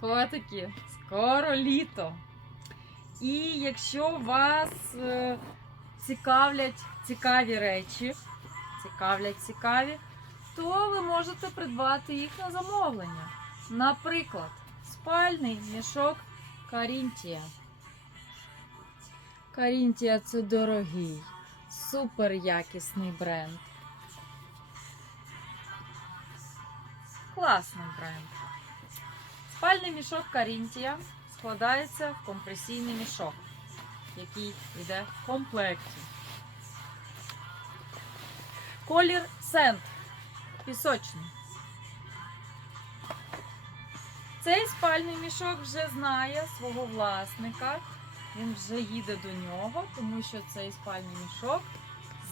Котики, скоро літо. І якщо вас е, цікавлять цікаві речі, цікавлять цікаві, то ви можете придбати їх на замовлення. Наприклад, спальний мішок Карінтія. Карінтія це дорогий, супер якісний бренд. Класний бренд. Спальний мішок Карінтія складається в компресійний мішок, який йде в комплекті. Колір сент пісочний. Цей спальний мішок вже знає свого власника. Він вже їде до нього, тому що цей спальний мішок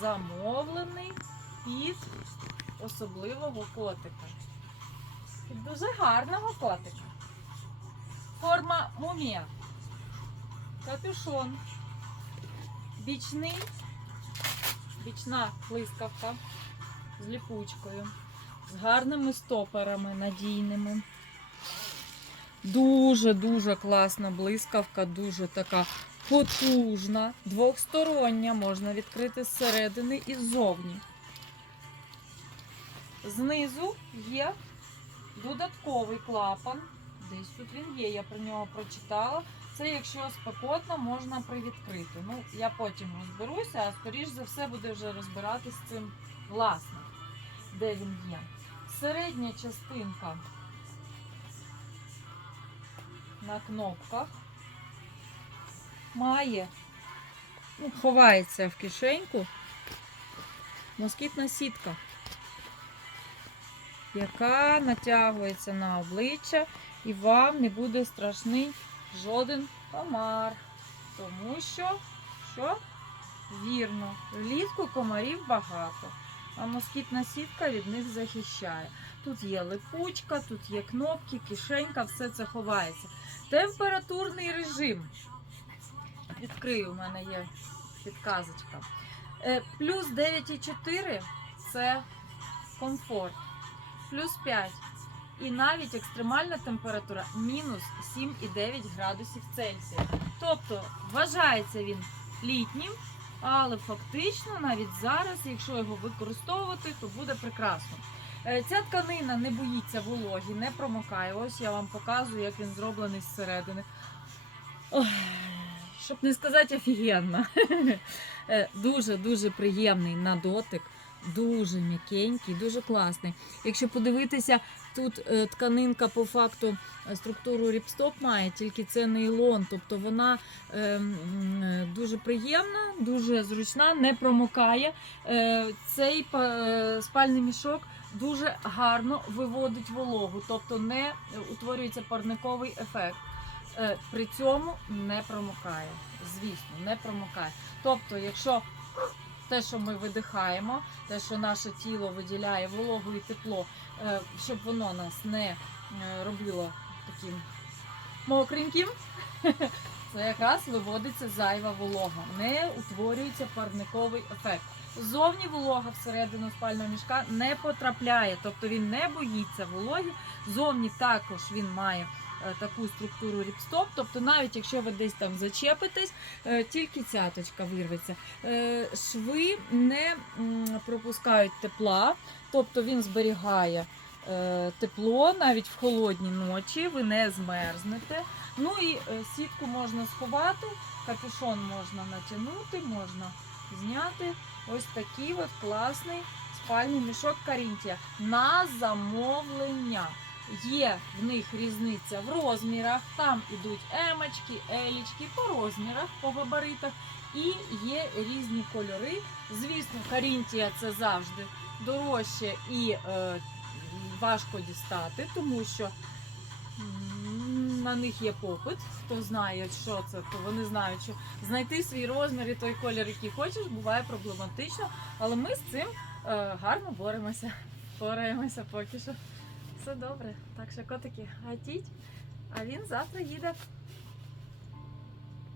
замовлений під особливого котика. Під дуже гарного котика. Форма мумія. Капюшон. Бічний. Бічна блискавка з ліпучкою. З гарними стоперами надійними. Дуже-дуже класна блискавка, дуже така потужна, двохстороння, можна відкрити зсередини і ззовні. Знизу є додатковий клапан. Десь тут він є, я про нього прочитала. Це якщо спекотно, можна привідкрити. Ну, я потім розберуся, а скоріш за все буде вже розбиратись з цим власник, де він є. Середня частинка на кнопках має, ну, ховається в кишеньку москітна сітка, яка натягується на обличчя і вам не буде страшний жоден комар. Тому що, що? Вірно, влітку комарів багато, а москітна сітка від них захищає. Тут є липучка, тут є кнопки, кишенька, все це ховається. Температурний режим. Відкрию, у мене є підказочка. Е, Плюс 9,4 це комфорт. Плюс 5. І навіть екстремальна температура мінус 7,9 градусів Цельсія. Тобто вважається він літнім, але фактично навіть зараз, якщо його використовувати, то буде прекрасно. Е, Ця тканина не боїться вологі, не промокає. Ось я вам показую, як він зроблений зсередини. Ой, щоб не сказати офігенно. Дуже-дуже приємний на дотик, дуже м'якенький, дуже класний. Якщо подивитися, тут е, тканинка по факту е, структуру ріпстоп має, тільки це нейлон, тобто вона е, е, дуже приємна, дуже зручна, не промокає. Цей спальний мішок дуже гарно виводить вологу, тобто не утворюється парниковий ефект. При цьому не промокає. Звісно, не промокає. Тобто, якщо те, що ми видихаємо, те, що наше тіло виділяє вологу і тепло, е, щоб воно нас не е, робило таким мокреньким, це якраз виводиться зайва волога, не утворюється парниковий ефект. Зовні волога всередину спального мішка не потрапляє, тобто він не боїться вологи. Зовні також він має таку структуру ріпстоп, тобто навіть якщо ви десь там зачепитесь, е, тільки цяточка вирветься. Е, Шви не пропускають тепла, тобто він зберігає е, тепло навіть в холодні ночі, ви не змерзнете. Ну і е, сітку можна сховати, капюшон можна натягнути, можна зняти. Ось такий от класний спальний мішок Карінтія на замовлення. Є в них різниця в розмірах, там ідуть емочки, елічки по розмірах, по габаритах, і є різні кольори. Звісно, Карінтія це завжди дорожче і е, важко дістати, тому що на них є попит. Хто знає, що це, то вони знають, що знайти свій розмір і той колір, який хочеш, буває проблематично. Але ми з цим е, гарно боремося, впораємося поки що. Все добре. Так що котики, гатіть, а він завтра їде